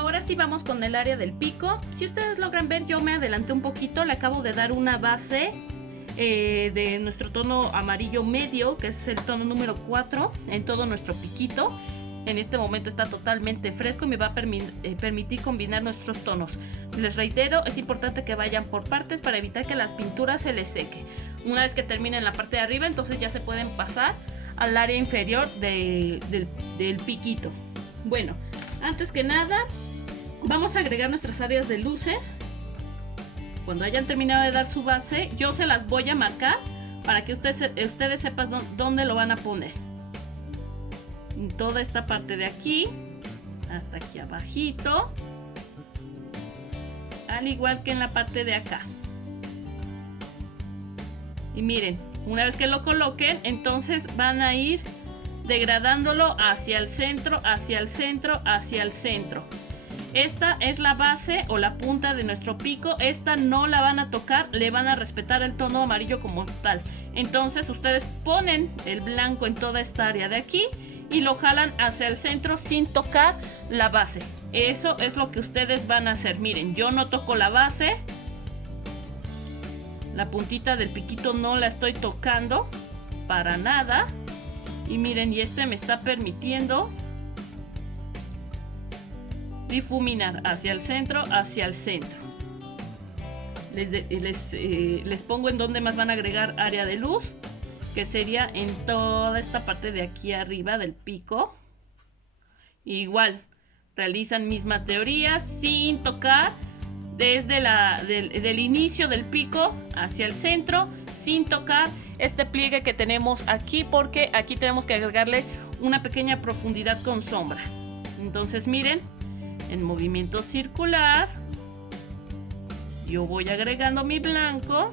ahora sí vamos con el área del pico. Si ustedes logran ver, yo me adelanté un poquito, le acabo de dar una base de nuestro tono amarillo medio, que es el tono número 4 en todo nuestro piquito. En este momento está totalmente fresco y me va a permitir combinar nuestros tonos. Les reitero, es importante que vayan por partes para evitar que la pintura se les seque. Una vez que terminen la parte de arriba, entonces ya se pueden pasar al área inferior del piquito. Bueno, antes que nada vamos a agregar nuestras áreas de luces. Cuando hayan terminado de dar su base, yo se las voy a marcar para que ustedes sepan dónde lo van a poner. En toda esta parte de aquí, hasta aquí abajito, al igual que en la parte de acá. Y miren, una vez que lo coloquen, entonces van a ir degradándolo hacia el centro, hacia el centro, hacia el centro. Esta es la base o la punta de nuestro pico. Esta no la van a tocar, le van a respetar el tono amarillo como tal. Entonces ustedes ponen el blanco en toda esta área de aquí y lo jalan hacia el centro sin tocar la base. Eso es lo que ustedes van a hacer. Miren, yo no toco la base. La puntita del piquito no la estoy tocando para nada. Y miren, y este me está permitiendo difuminar hacia el centro, hacia el centro. Les pongo en donde más van a agregar área de luz, que sería en toda esta parte de aquí arriba del pico. Igual, realizan misma teoría sin tocar desde del inicio del pico hacia el centro, sin tocar este pliegue que tenemos aquí, porque aquí tenemos que agregarle una pequeña profundidad con sombra. Entonces miren, en movimiento circular yo voy agregando mi blanco,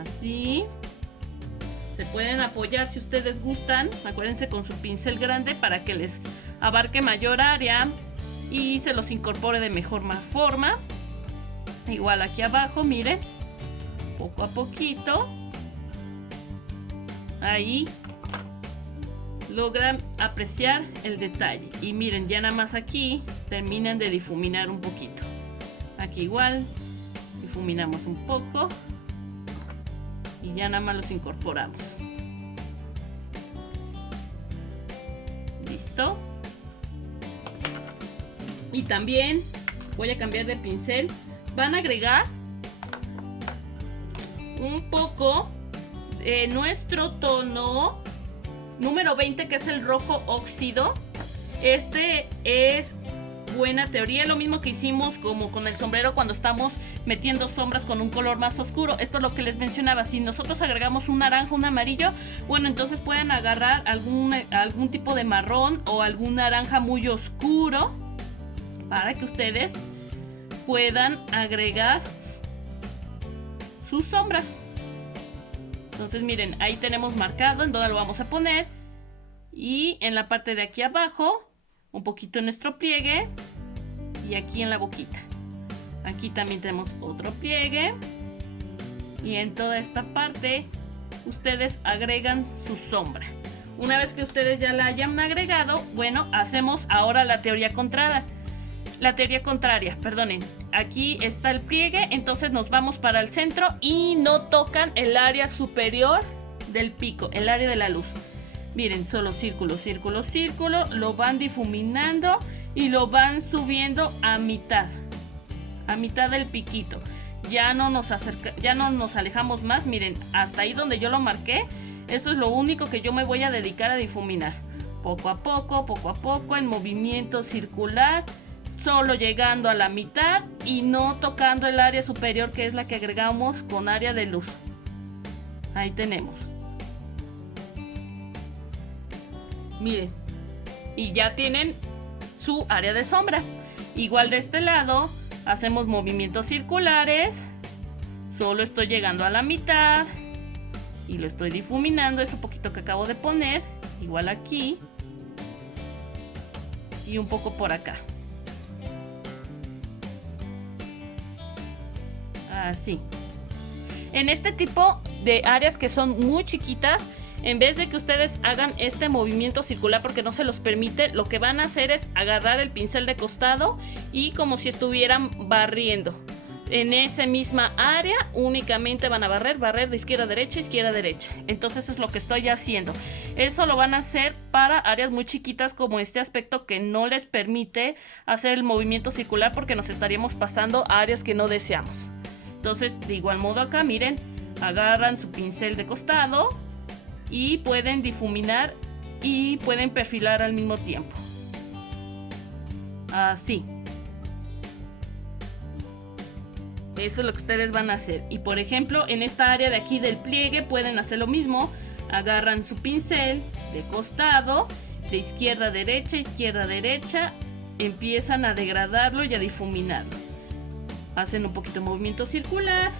así. Se pueden apoyar si ustedes gustan, acuérdense, con su pincel grande para que les abarque mayor área y se los incorpore de mejor forma. Igual aquí abajo, miren, poco a poquito, ahí logran apreciar el detalle. Y miren, ya nada más aquí terminan de difuminar un poquito. Aquí igual difuminamos un poco y ya nada más los incorporamos. Listo. Y también voy a cambiar de pincel. Van a agregar un poco de nuestro tono número 20, que es el rojo óxido. Este es buena teoría, lo mismo que hicimos como con el sombrero cuando estamos metiendo sombras con un color más oscuro. Esto es lo que les mencionaba. Si nosotros agregamos un naranja, un amarillo, bueno, entonces pueden agarrar algún tipo de marrón o algún naranja muy oscuro para que ustedes puedan agregar sus sombras. Entonces miren, ahí tenemos marcado en dónde lo vamos a poner. Y en la parte de aquí abajo, un poquito en nuestro pliegue. Y aquí en la boquita. Aquí también tenemos otro pliegue. Y en toda esta parte, ustedes agregan su sombra. Una vez que ustedes ya la hayan agregado, bueno, hacemos ahora la teoría contraria. La teoría contraria, perdonen. Aquí está el pliegue, entonces nos vamos para el centro y no tocan el área superior del pico, el área de la luz. Miren, solo círculo, círculo, círculo, lo van difuminando y lo van subiendo a mitad del piquito. Ya no nos alejamos más. Miren, hasta ahí donde yo lo marqué, eso es lo único que yo me voy a dedicar a difuminar. Poco a poco, en movimiento circular, solo llegando a la mitad y no tocando el área superior, que es la que agregamos con área de luz. Ahí tenemos. Miren, y ya tienen su área de sombra. Igual de este lado, hacemos movimientos circulares. Solo estoy llegando a la mitad y lo estoy difuminando, ese poquito que acabo de poner. Igual aquí y un poco por acá. Así. En este tipo de áreas que son muy chiquitas, en vez de que ustedes hagan este movimiento circular porque no se los permite, lo que van a hacer es agarrar el pincel de costado y como si estuvieran barriendo. En esa misma área únicamente van a barrer de izquierda a derecha, izquierda a derecha. Entonces eso es lo que estoy haciendo. Eso lo van a hacer para áreas muy chiquitas como este aspecto que no les permite hacer el movimiento circular porque nos estaríamos pasando a áreas que no deseamos. Entonces de igual modo acá, miren, agarran su pincel de costado y pueden difuminar y pueden perfilar al mismo tiempo. Así. Eso es lo que ustedes van a hacer. Y por ejemplo, en esta área de aquí del pliegue pueden hacer lo mismo. Agarran su pincel de costado, de izquierda a derecha, empiezan a degradarlo y a difuminarlo. Hacen un poquito de movimiento circular.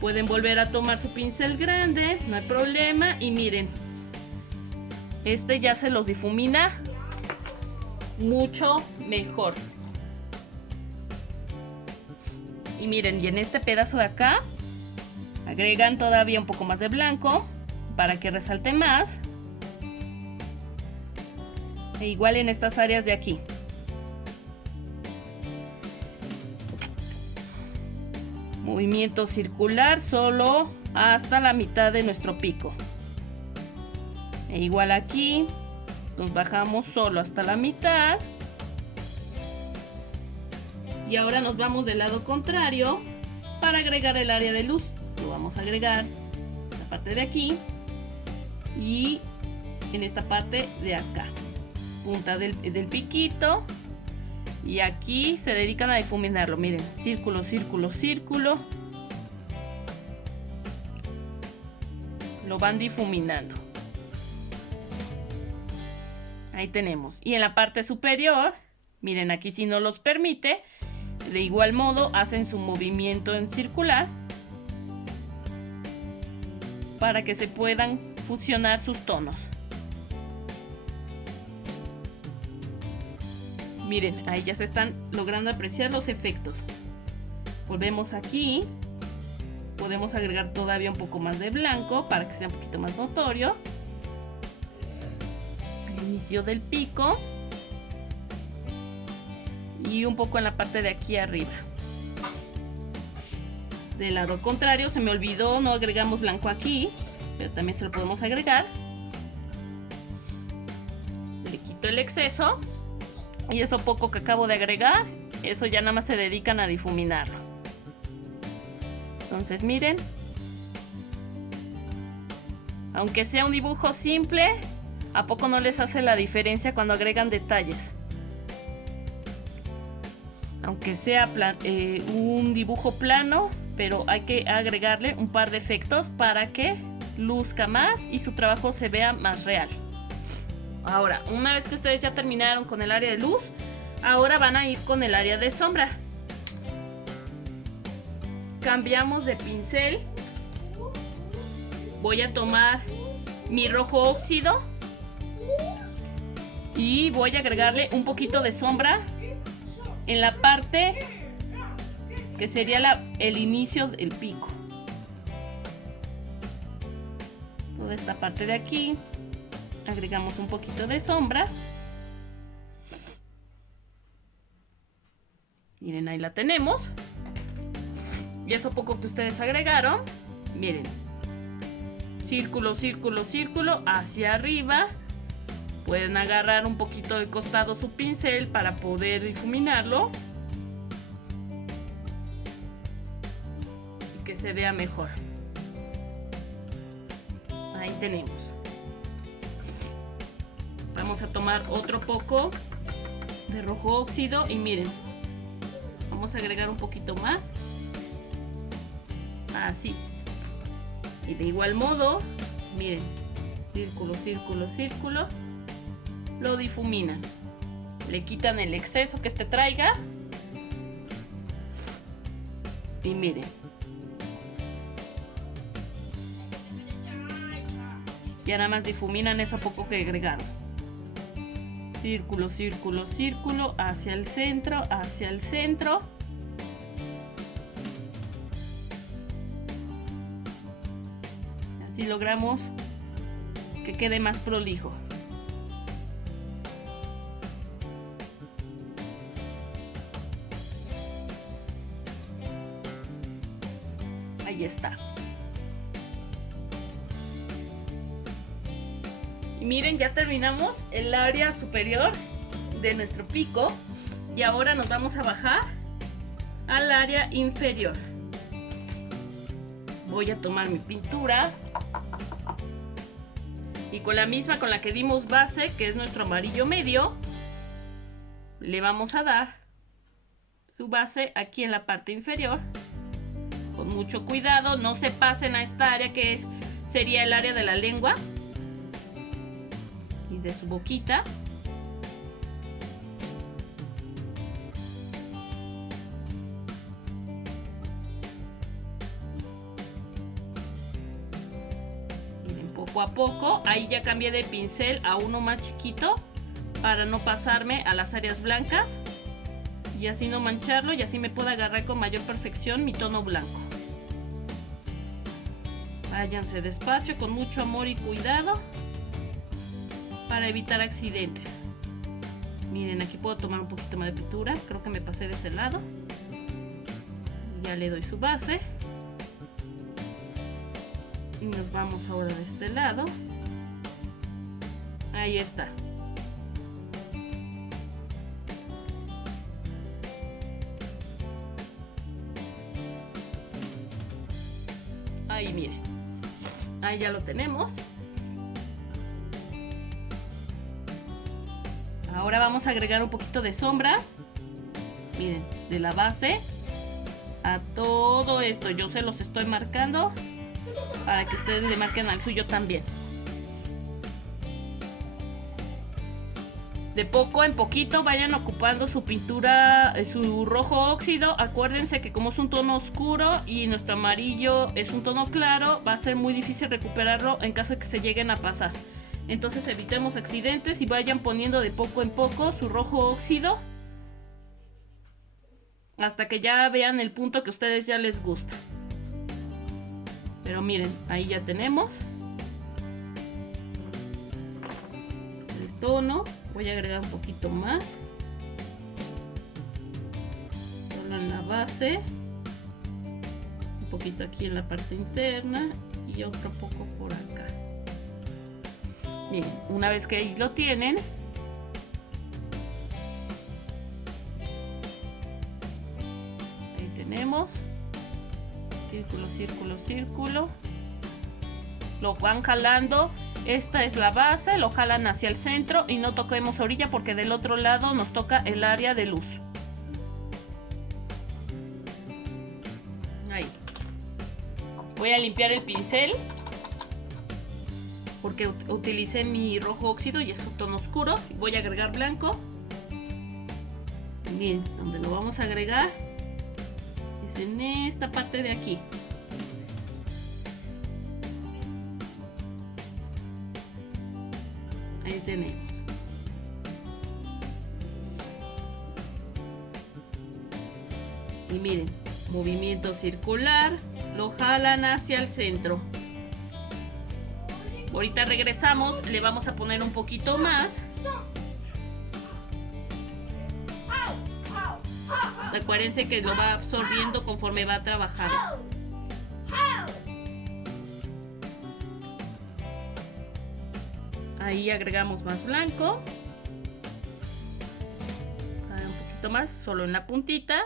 Pueden volver a tomar su pincel grande, no hay problema. Y miren, este ya se los difumina mucho mejor. Y miren, y en este pedazo de acá agregan todavía un poco más de blanco para que resalte más. E igual en estas áreas de aquí. Movimiento circular solo hasta la mitad de nuestro pico. E igual aquí nos bajamos solo hasta la mitad. Y ahora nos vamos del lado contrario para agregar el área de luz. Lo vamos a agregar en la parte de aquí y en esta parte de acá. Punta del piquito. Y aquí se dedican a difuminarlo. Miren, círculo, círculo, círculo. Lo van difuminando. Ahí tenemos. Y en la parte superior, miren, aquí si no los permite, de igual modo hacen su movimiento en circular para que se puedan fusionar sus tonos. Miren, ahí ya se están logrando apreciar los efectos. Volvemos aquí. Podemos agregar todavía un poco más de blanco para que sea un poquito más notorio. El inicio del pico. Y un poco en la parte de aquí arriba. Del lado contrario, se me olvidó, no agregamos blanco aquí, pero también se lo podemos agregar. Le quito el exceso. Y eso poco que acabo de agregar, eso ya nada más se dedican a difuminarlo. Entonces miren, aunque sea un dibujo simple, ¿a poco no les hace la diferencia cuando agregan detalles? Aunque sea un dibujo plano, pero hay que agregarle un par de efectos para que luzca más y su trabajo se vea más real. Ahora, una vez que ustedes ya terminaron con el área de luz, ahora van a ir con el área de sombra. Cambiamos de pincel. Voy a tomar mi rojo óxido y voy a agregarle un poquito de sombra en la parte que sería el inicio del pico. Toda esta parte de aquí. Agregamos un poquito de sombra. Miren, ahí la tenemos. Y eso poco que ustedes agregaron. Miren. Círculo, círculo, círculo hacia arriba. Pueden agarrar un poquito del costado su pincel para poder difuminarlo. Y que se vea mejor. Ahí tenemos. Vamos a tomar otro poco de rojo óxido y miren, vamos a agregar un poquito más, así, y de igual modo, miren, círculo, círculo, círculo, lo difuminan, le quitan el exceso que este traiga y miren, ya nada más difuminan eso poco que agregaron. Círculo, círculo, círculo, hacia el centro, hacia el centro. Así logramos que quede más prolijo. Ahí está. Y miren, ya terminamos el área superior de nuestro pico. Y ahora nos vamos a bajar al área inferior. Voy a tomar mi pintura. Y con la misma con la que dimos base, que es nuestro amarillo medio, le vamos a dar su base aquí en la parte inferior. Con mucho cuidado, no se pasen a esta área que sería el área de la lengua y de su boquita. Miren, poco a poco, ahí ya cambié de pincel a uno más chiquito para no pasarme a las áreas blancas y así no mancharlo y así me puedo agarrar con mayor perfección mi tono blanco. Váyanse despacio, con mucho amor y cuidado para evitar accidentes. Miren, aquí puedo tomar un poquito más de pintura. Creo que me pasé de ese lado. Ya le doy su base. Y nos vamos ahora de este lado. Ahí está. Ahí miren. Ahí ya lo tenemos. Ahora vamos a agregar un poquito de sombra. Miren, de la base a todo esto. Yo se los estoy marcando para que ustedes le marquen al suyo también. De poco en poquito vayan ocupando su pintura, su rojo óxido. Acuérdense que como es un tono oscuro y nuestro amarillo es un tono claro, va a ser muy difícil recuperarlo en caso de que se lleguen a pasar. Entonces evitemos accidentes y vayan poniendo de poco en poco su rojo óxido hasta que ya vean el punto que a ustedes ya les gusta. Pero miren, ahí ya tenemos el tono. Voy a agregar un poquito más, solo en la base, un poquito aquí en la parte interna y otro poco por acá. Bien, una vez que ahí lo tienen, ahí tenemos círculo, círculo, círculo. Lo van jalando. Esta es la base, lo jalan hacia el centro y no toquemos orilla porque del otro lado nos toca el área de luz. Ahí. Voy a limpiar el pincel porque utilicé mi rojo óxido y es un tono oscuro. Voy a agregar blanco. Bien, donde lo vamos a agregar es en esta parte de aquí. Ahí tenemos. Y miren, movimiento circular, lo jalan hacia el centro. Ahorita regresamos, le vamos a poner un poquito más. Acuérdense que lo va absorbiendo conforme va trabajando. Ahí agregamos más blanco. Un poquito más, solo en la puntita.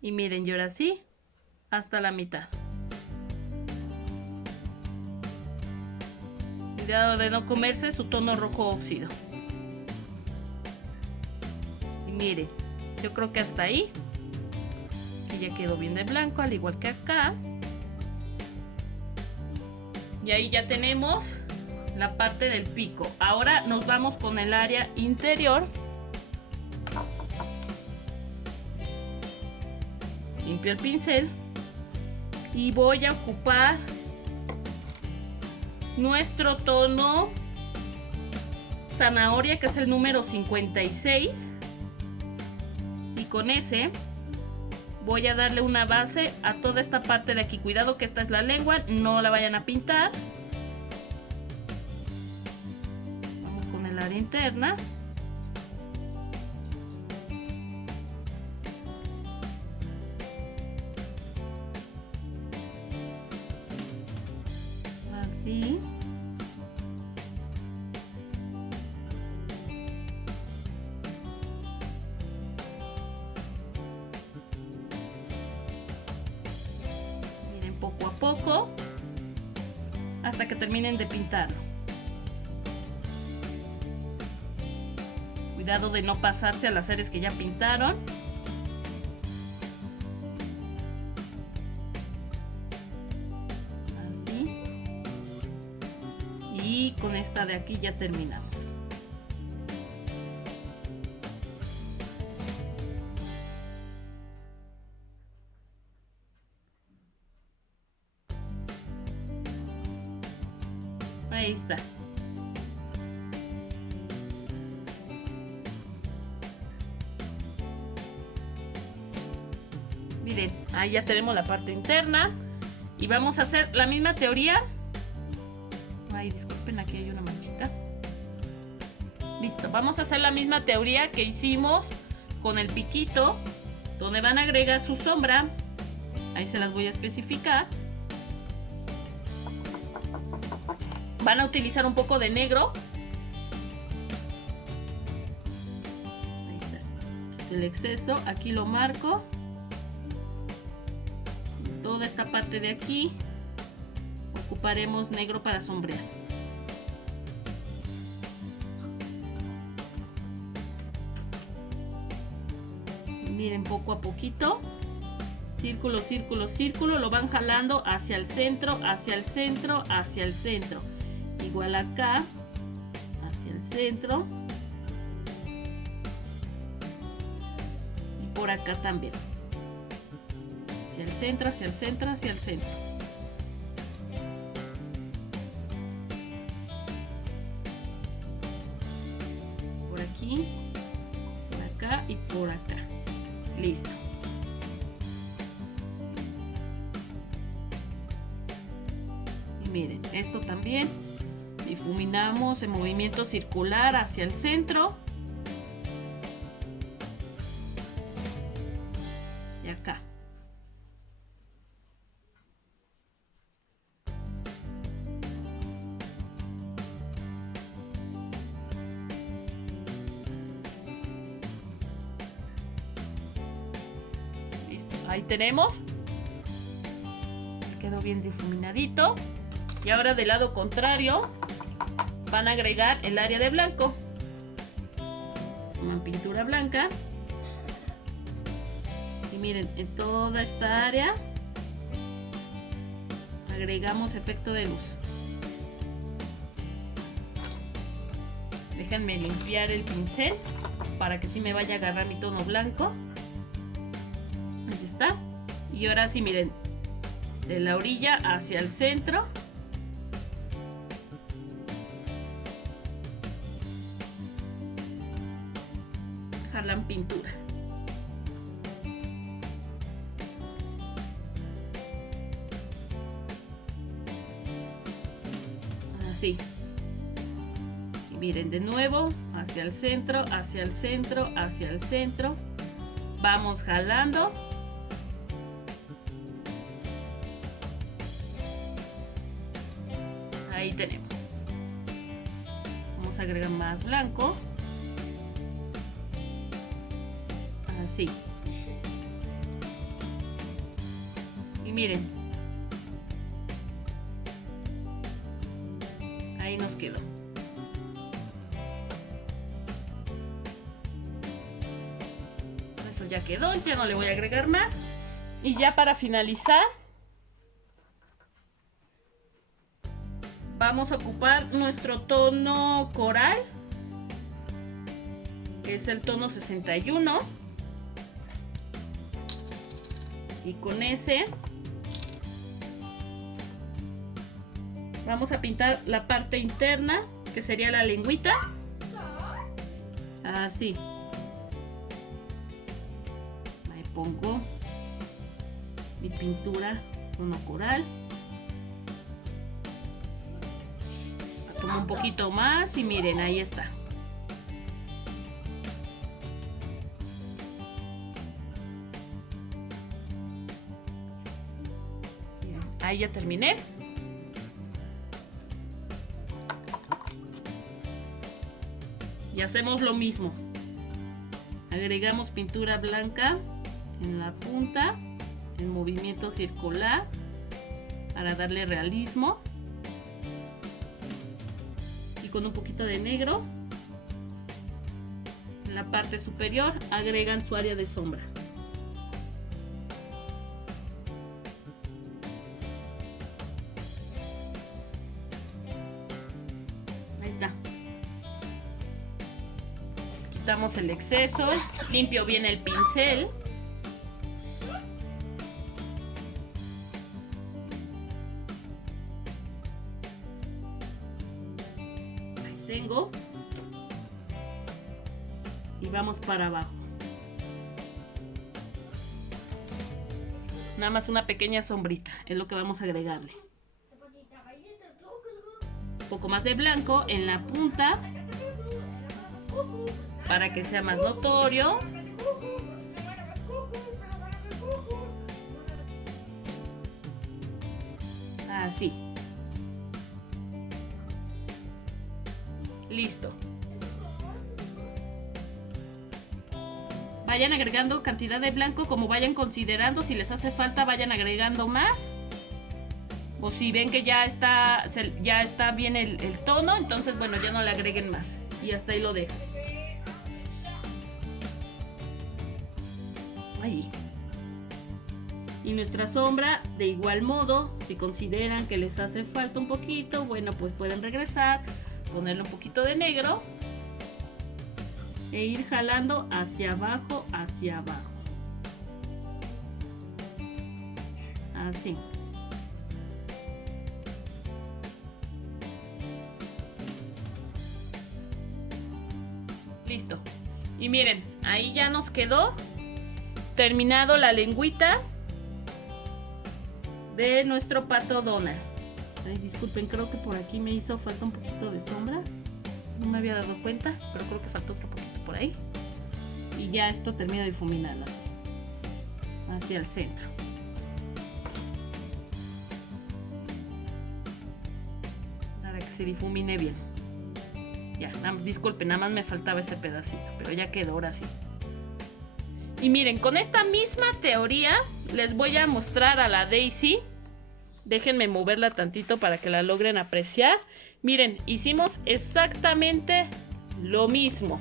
Y miren, y ahora sí, hasta la mitad. Cuidado de no comerse su tono rojo óxido. Y miren, yo creo que hasta ahí. Que ya quedó bien de blanco, al igual que acá. Y ahí ya tenemos la parte del pico. Ahora nos vamos con el área interior. Limpio el pincel y voy a ocupar nuestro tono zanahoria, que es el número 56, y con ese voy a darle una base a toda esta parte de aquí. Cuidado que esta es la lengua, no la vayan a pintar. área interna. Así. Miren, poco a poco, hasta que terminen de pintarlo. Cuidado de no pasarse a las áreas que ya pintaron. Así. Y con esta de aquí ya terminamos. Ahí está. Miren, ahí ya tenemos la parte interna. Y vamos a hacer la misma teoría. Ay, disculpen, aquí hay una manchita. Listo, vamos a hacer la misma teoría que hicimos con el piquito, donde van a agregar su sombra. Ahí se las voy a especificar. Van a utilizar un poco de negro. Ahí está. El exceso, aquí lo marco. Toda esta parte de aquí ocuparemos negro para sombrear. Miren, poco a poquito. Círculo, círculo, círculo. Lo van jalando hacia el centro, hacia el centro, hacia el centro. Igual acá, hacia el centro. Y por acá también. Hacia el centro, hacia el centro, hacia el centro. Por aquí, por acá y por acá. Listo. Y miren, esto también. Difuminamos en movimiento circular hacia el centro y acá. Listo, ahí tenemos. Quedó bien difuminadito. Y ahora del lado contrario van a agregar el área de blanco. Una pintura blanca. Y miren, en toda esta área agregamos efecto de luz. Déjenme limpiar el pincel para que sí me vaya a agarrar mi tono blanco. Ahí está. Y ahora sí, miren, de la orilla hacia el centro. Jalan pintura. Así. Y miren, de nuevo hacia el centro, hacia el centro, hacia el centro. Vamos jalando. Ahí tenemos. Vamos a agregar más blanco. Así. Y miren, ahí nos quedó. Eso ya quedó, ya no le voy a agregar más. Y ya para finalizar, vamos a ocupar nuestro tono coral, que es el tono 61. Y con ese vamos a pintar la parte interna, que sería la lengüita. Así. Ahí pongo mi pintura tono coral. Tomo un poquito más y miren, ahí está. Ahí ya terminé. Y hacemos lo mismo. Agregamos pintura blanca en la punta, en movimiento circular, para darle realismo. Y con un poquito de negro, en la parte superior agregan su área de sombra. Ahí está. Quitamos el exceso, limpio bien el pincel. Ahí tengo. Y vamos para abajo. Nada más una pequeña sombrita, es lo que vamos a agregarle. Un poco más de blanco en la punta, para que sea más notorio. Así. Listo. Vayan agregando cantidad de blanco como vayan considerando. Si les hace falta, vayan agregando más. O si ven que ya está bien el tono, entonces bueno, ya no le agreguen más. Y hasta ahí lo dejan. Ahí. Y nuestra sombra, de igual modo, si consideran que les hace falta un poquito, bueno, pues pueden regresar, ponerle un poquito de negro e ir jalando hacia abajo, hacia abajo. Así. Listo. Y miren, ahí ya nos quedó terminado la lengüita de nuestro pato Donald. Ay, disculpen, creo que por aquí me hizo falta un poquito de sombra. No me había dado cuenta, pero creo que faltó otro poquito por ahí. Y ya esto termina difuminando hacia el centro. Para que se difumine bien. Ya, disculpen, nada más me faltaba ese pedacito, pero ya quedó ahora sí. Y miren, con esta misma teoría les voy a mostrar a la Daisy. Déjenme moverla tantito para que la logren apreciar. Miren, hicimos exactamente lo mismo.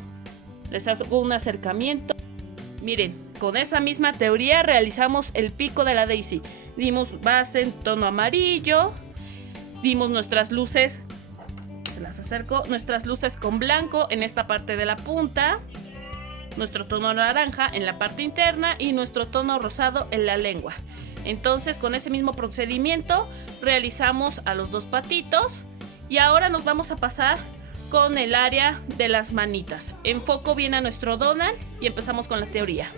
Les hago un acercamiento. Miren, con esa misma teoría realizamos el pico de la Daisy. Dimos base en tono amarillo. Dimos nuestras luces. Se las acerco. Nuestras luces con blanco en esta parte de la punta. Nuestro tono naranja en la parte interna y nuestro tono rosado en la lengua. Entonces con ese mismo procedimiento realizamos a los dos patitos y ahora nos vamos a pasar con el área de las manitas. Enfoco bien a nuestro Donald y empezamos con la teoría.